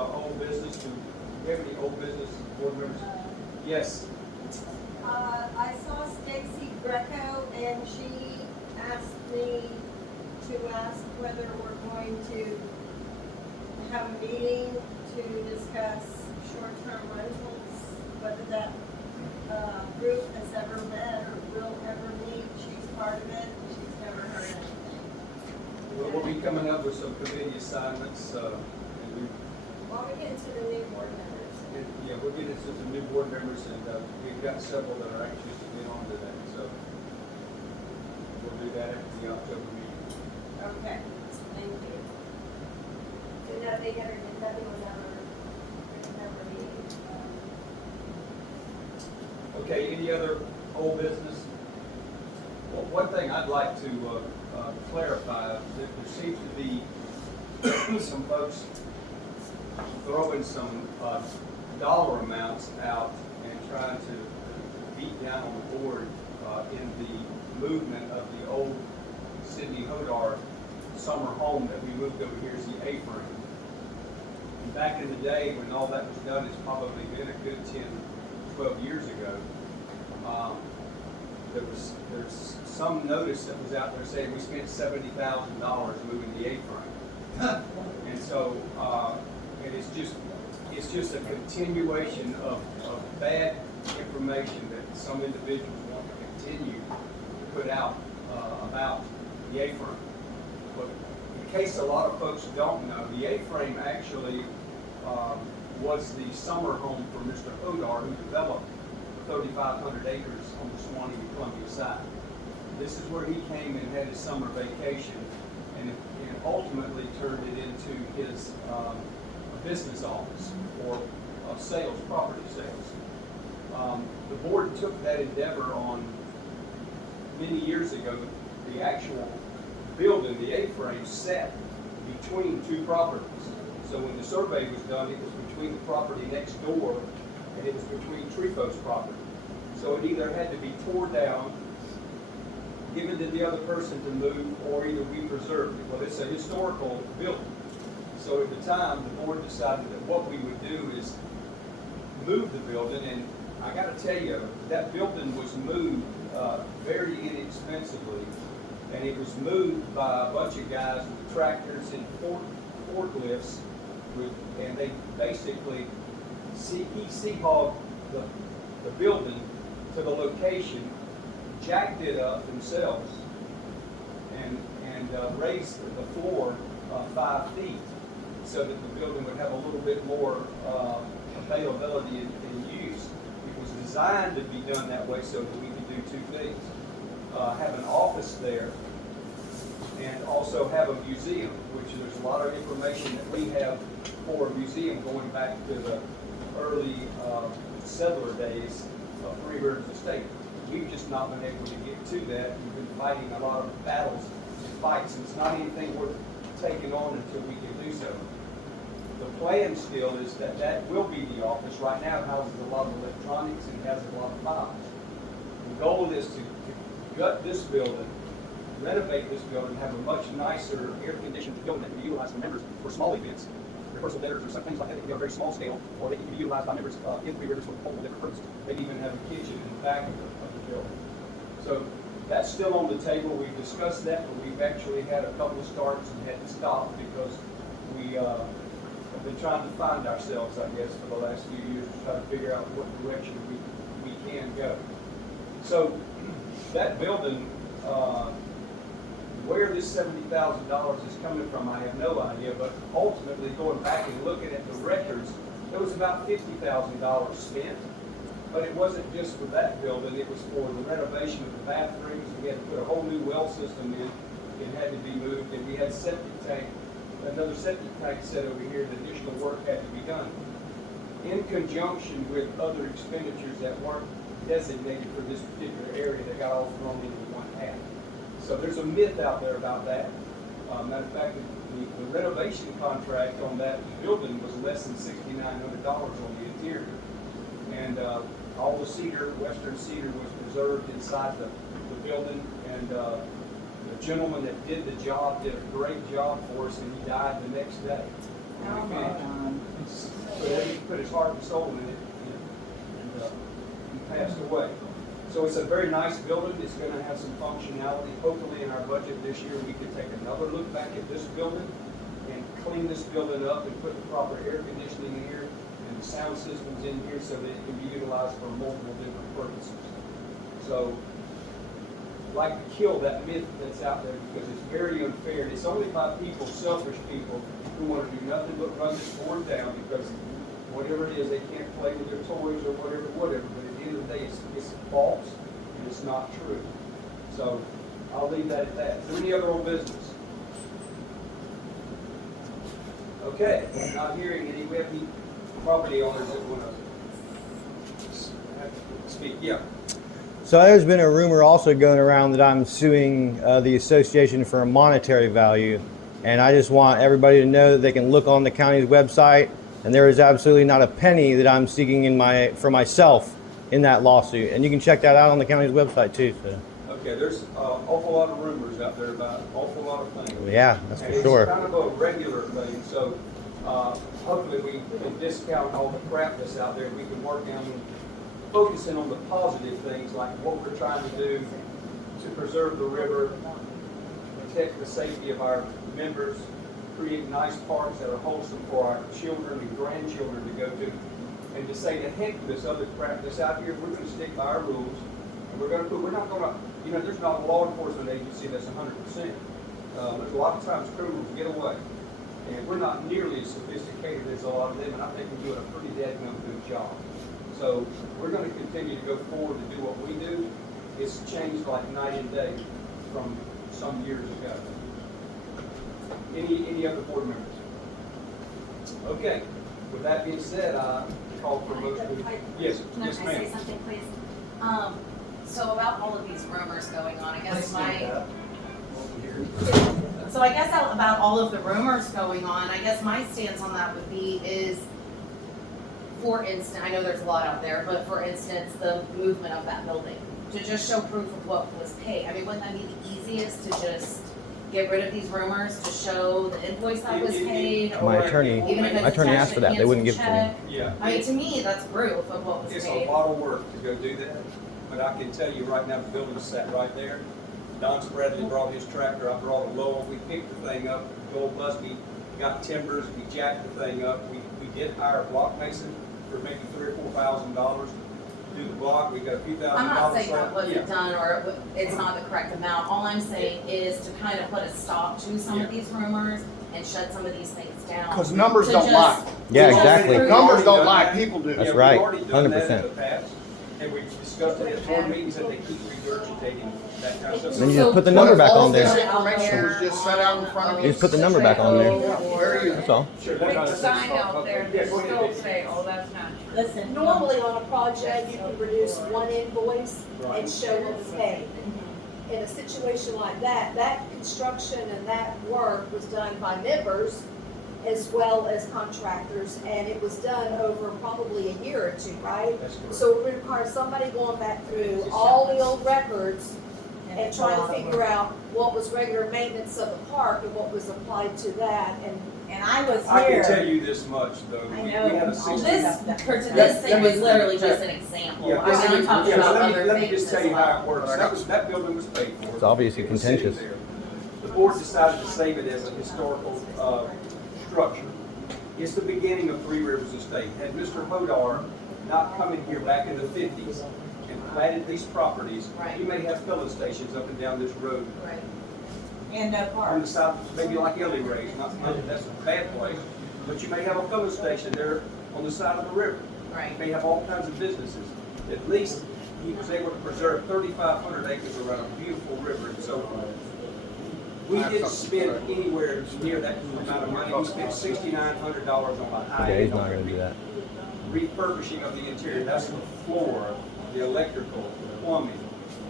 old business. Do you have any old business, board members? Yes. I saw Stacy Greco and she asked me to ask whether we're going to have a meeting to discuss short-term rentals, whether that group has ever met or will ever meet. She's part of it. She's never heard anything. We'll be coming up with some committee assignments, and Well, we get into the new board members. yeah, we'll get into some new board members, and we've got several that are anxious to get on to that, so we'll do that after the October meeting. Okay, thank you. So nothing was ever meeting. Okay, any other old business? Well, one thing I'd like to clarify is that there seems to be some folks throwing some dollar amounts out and trying to beat down on the board in the movement of the old Sidney Hodar summer home that we moved over here as the A-frame. And back in the day when all that was done, it's probably been a good 10, 12 years ago. There's some notice that was out there saying we spent $70,000 moving the A-frame. And so, and it's just a continuation of bad information that some individuals want to continue to put out about the A-frame. But in case a lot of folks don't know, the A-frame actually was the summer home for Mr. Hodar, who developed 3,500 acres on the Suwannee and Columbia side. This is where he came and had his summer vacation, and ultimately turned it into his business office for sales, property sales. The board took that endeavor on many years ago. The actual building, the A-frame, sat between two properties. So when the survey was done, it was between the property next door and it was between Trefo's property. So it either had to be torn down, given to the other person to move, or either we preserved it. Well, it's a historical building. So at the time, the board decided that what we would do is move the building, and I gotta tell you, that building was moved very inexpensively, and it was moved by a bunch of guys with tractors and forklifts, and they basically sea-hogged the building to the location, jacked it up themselves, and raised the floor 5 feet so that the building would have a little bit more availability in use. It was designed to be done that way so that we could do two things. Have an office there and also have a museum, which there's a lot of information that we have for a museum going back to the early settler days of Three Rivers Estate. We've just not been able to get to that. We've been fighting a lot of battles and fights, and it's not anything worth taking on until we can do so. The plan still is that that will be the office. Right now it houses a lot of electronics and has a lot of files. The goal is to gut this building, renovate this building, have a much nicer air-conditioned building that can be utilized for members for small events, rehearsal dinners or some things like that. It can be on a very small scale, or they can be utilized by members in Three Rivers for a whole different purpose. They can even have a kitchen in the back of the building. So that's still on the table. We've discussed that, but we've actually had a couple of starts and had to stop because we have been trying to find ourselves, I guess, for the last few years to try to figure out what direction we can go. So that building, where this $70,000 is coming from, I have no idea, but ultimately going back and looking at the records, there was about $50,000 spent, but it wasn't just for that building, it was for the renovation of the bathrooms. We had to put a whole new well system in, it had to be moved, and we had another septic tank set over here, and additional work had to be done. In conjunction with other expenditures that weren't designated for this particular area that got all thrown into one hat. So there's a myth out there about that. Matter of fact, the renovation contract on that building was less than $6,900 on the interior. And all the cedar, western cedar, was preserved inside the building. And the gentleman that did the job did a great job for us, and he died the next day. his heart and soul in it, and he passed away. So it's a very nice building. It's going to have some functionality. Hopefully in our budget this year, we can take another look back at this building and clean this building up and put the proper air conditioning in here and the sound systems in here so that it can be utilized for multiple different purposes. So I'd like to kill that myth that's out there because it's very unfair. And it's only by people, selfish people, who want to do nothing but run this board down because whatever it is, they can't play with their toys or whatever. But at the end of the day, it's false and it's not true. So I'll leave that at that. Is there any other old business? Okay, not hearing any. We have any property owners that want to speak? Yeah. So there's been a rumor also going around that I'm suing the association for a monetary value, and I just want everybody to know that they can look on the county's website, and there is absolutely not a penny that I'm seeking for myself in that lawsuit, and you can check that out on the county's website too. So. Okay, there's an awful lot of rumors out there about an awful lot of things. Yeah, that's and for sure. It's kind of a regular thing, so hopefully we can discount all the crap that's out there. We can work on focusing on the positive things like what we're trying to do to preserve the river, protect the safety of our members, create nice parks that are wholesome for our children and grandchildren to go to, and to say the heck with this other crap that's out here. We're going to stick by our rules, and we're not going to, there's not a law enforcement agency that's 100%. There's a lot of times criminals get away, and we're not nearly as sophisticated as a lot of them, and I think we're doing a pretty dadgum good job. So we're going to continue to go forward to do what we do. It's changed like night and day from some years ago. Any other board members? Okay. With that being said, I call for a motion. Yes, Can yes, I say ma'am. something, please? So about all of these rumors going on, I guess about all of the rumors going on, I guess my stance on that would be is, for instance, I know there's a lot out there, but for instance, the movement of that building, to just show proof of what was paid. I mean, wouldn't that be the easiest to just get rid of these rumors, to show the invoice that was paid? My or attorney even if it's asked for that. They wouldn't give it to me. attached Yeah. I mean, to me, that's proof of what was It's a paid. lot of work to go do that, but I can tell you right now, the building's sat right there. Don Bradley brought his tractor, I brought a Lowell, we picked the thing up, Joel Busby got timbers, we jacked the thing up. We did hire a block mason for maybe $3,000 or $4,000 to do the block. We got a few $1,000. I'm not saying that left. wasn't done or it's not the correct amount. All I'm saying is to kind of put a stop to some of these rumors and shut some of these things down. Because numbers To don't just- lie. Yeah, to just exactly. prove- Numbers don't done lie, that. people do. That's Yeah, right, we've already done that 100%. in the past, and we've discussed it at board meetings that they keep regurgitating that kind of stuff. Then you just put the number back on This there. information was just set out in front of You you. just put the number back on there. Very easy. That's all. Sure, Big that's sign out there Yeah, that go ahead. still say, oh, that's not true. Listen, Normally on a project, you can produce one invoice Right. and show what was paid. In a situation like that, that construction and that work was done by members as well as contractors, and it was done over probably a year or two, right? That's correct. So it would require somebody going back through all the old records and trying to figure out what was regular maintenance of the park and what was applied to that, and I was I can tell here. you this much, though. I We know. had a All 60. This thing was literally just an example. Yeah, I mean, I'm talking about other let me things just tell as you how well. it works. That building was paid for. It's obviously It was sitting contentious. there. The board decided to save it as a historical structure. It's the beginning of Three Rivers Estate. Had Mr. Hodar not come in here back in the 50s and platted these properties, Right. you may have filling stations up and down this road. Right. And no On the parks. south, maybe like Ellie Ray's, not that's a bad place, but you may have a filling station there on the side of the river. You Right. may have all kinds of businesses. At least he was able to preserve 3,500 acres around a beautiful river and so forth. We didn't spend anywhere near that amount of money. We spent $6,900 on a high Yeah, he's end not gonna do that. refurbishing of the interior. That's the floor, the electrical, the plumbing,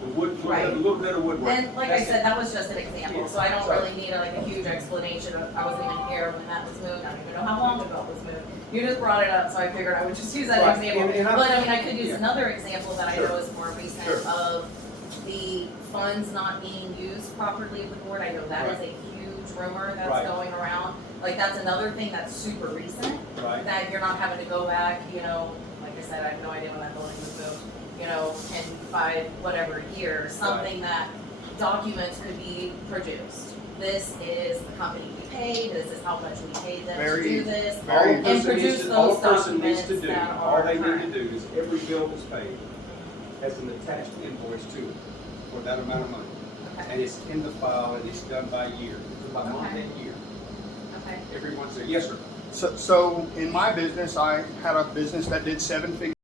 the wood, Right. a little bit of woodwork. And like I That's it. said, that was just an example, so I don't So- really need like a huge explanation of, I wasn't even here when that was moved, I don't even know how long ago it was moved. You just brought it up, so I figured I would just use that Right, example. and But I mean, I could use yeah. another example that I Sure. know is more recent Sure. of the funds not being used properly of the board. I know that is a huge rumor Right. that's going around. Like, that's another thing that's super recent, Right. that you're not having to go back, you know, like I said, I have no idea when that building was built, you know, 10, 5, whatever years, something that documents could be produced. This is the company we paid, this is how much we paid them to Very- do this. All a Very- person produce needs to, all a those person needs to documents do, that all are they need current. to do is every bill that's paid has an attached invoice to it for that amount of money. Okay, And it's in the file and it's done by year, by month Okay. and year. okay. Everyone's there, yes, sir. So in my business, I had a business that did 7 figures